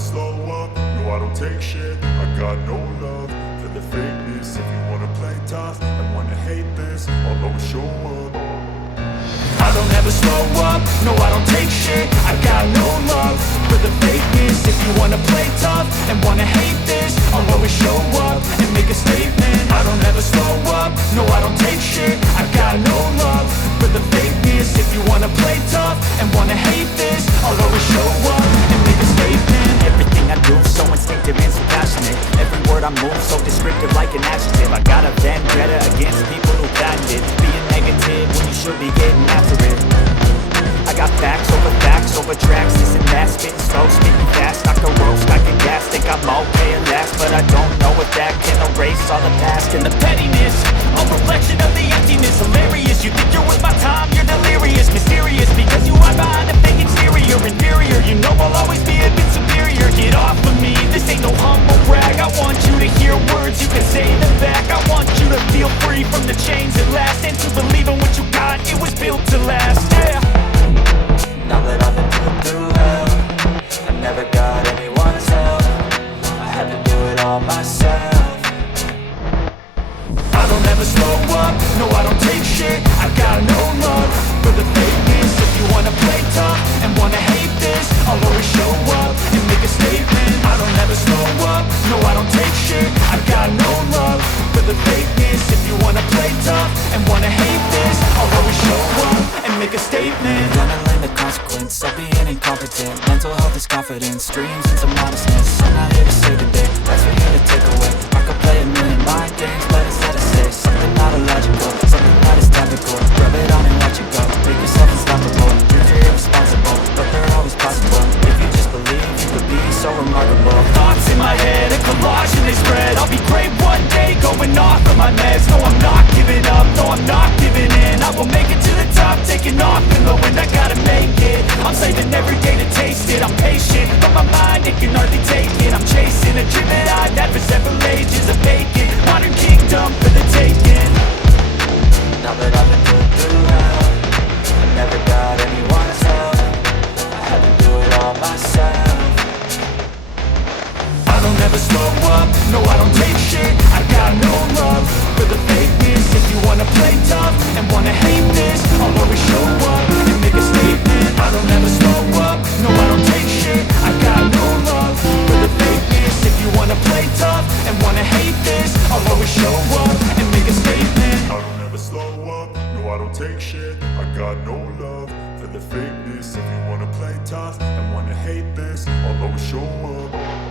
slow up, no I don't take shit. I got no love for the fakeness. If you wanna play tough and wanna hate this, I'll always show up. I don't ever slow up, no I don't take shit. I got no love for the fakeness. If you wanna play tough and wanna hate this, I'll always show up and make a statement. I don't ever slow up, no I don't take shit. I got no love for the fakeness. If you wanna play tough and wanna hate this, I'll always show up and make a statement. Everything I do, so instinctive and so passionate. Every word I move, so descriptive like an adjective. I got a vendetta against people who patented being negative when you should be getting after it. I got facts over tracks, this and that. Spitting slow, speaking fast, I can roast, I can gas. Think I'm okay at last, but I don't know if that can erase all the past. And the pettiness, a reflection of the emptiness. Hilarious, you think you're worth my time, you're delirious. Mysterious, because you hide behind a fake exterior. Inferior, you know I'll always be a bit superior. Get off of me, this ain't no humble brag. I want you to hear words, you can say them back. I want you to feel free from the chains at last, and to believe in what you got, it was built to last, yeah. Now that I've been through hell, I never got anyone's help. I had to do it all myself. I don't ever slow up, no I don't take shit. I got no love for the fakeness. If you wanna play tough and wanna hate this, I'll always show up and make a statement. I don't ever slow up, no I don't take shit. I got no love for the fakeness. If you wanna play tough and wanna hate this, I'll always show up and make a statement. Gonna learn the consequence of being incompetent. Mental health is confidence, dreams into modestness. I'm not here to save the day, that's for you to take away. I could play a million mind games, but instead I say something not illogical, something that is topical. Rub it on and let you go, make yourself unstoppable. Dreams are irresponsible, but they're always possible. If you just believe, you could be so remarkable. Thoughts in my head, a collage and they spread. I'll be great one day, going off of my meds. No, I'm not giving up, no, I'm not giving in. I will make it to the top, taking off in the wind. I gotta make it, I'm saving every day to taste it. I'm patient, but my mind, it can hardly take it. I'm chasing a dream that I've had for several ages. A vacant, modern kingdom for the taking. Now that I've been through hell, I never got anyone's help. I had to do it all myself. I don't ever slow up, no I don't take shit. I got no love for the fakeness. If you wanna play tough and wanna hate this, I'll always show up and make a statement. I don't ever slow up, no I don't take shit. I got no love for the fakeness. If you wanna play tough and wanna hate this, I'll always show up and make a statement. I don't ever slow up, no I don't take shit. I got no love for the fakeness. If you wanna play tough and wanna hate this, I'll always show up.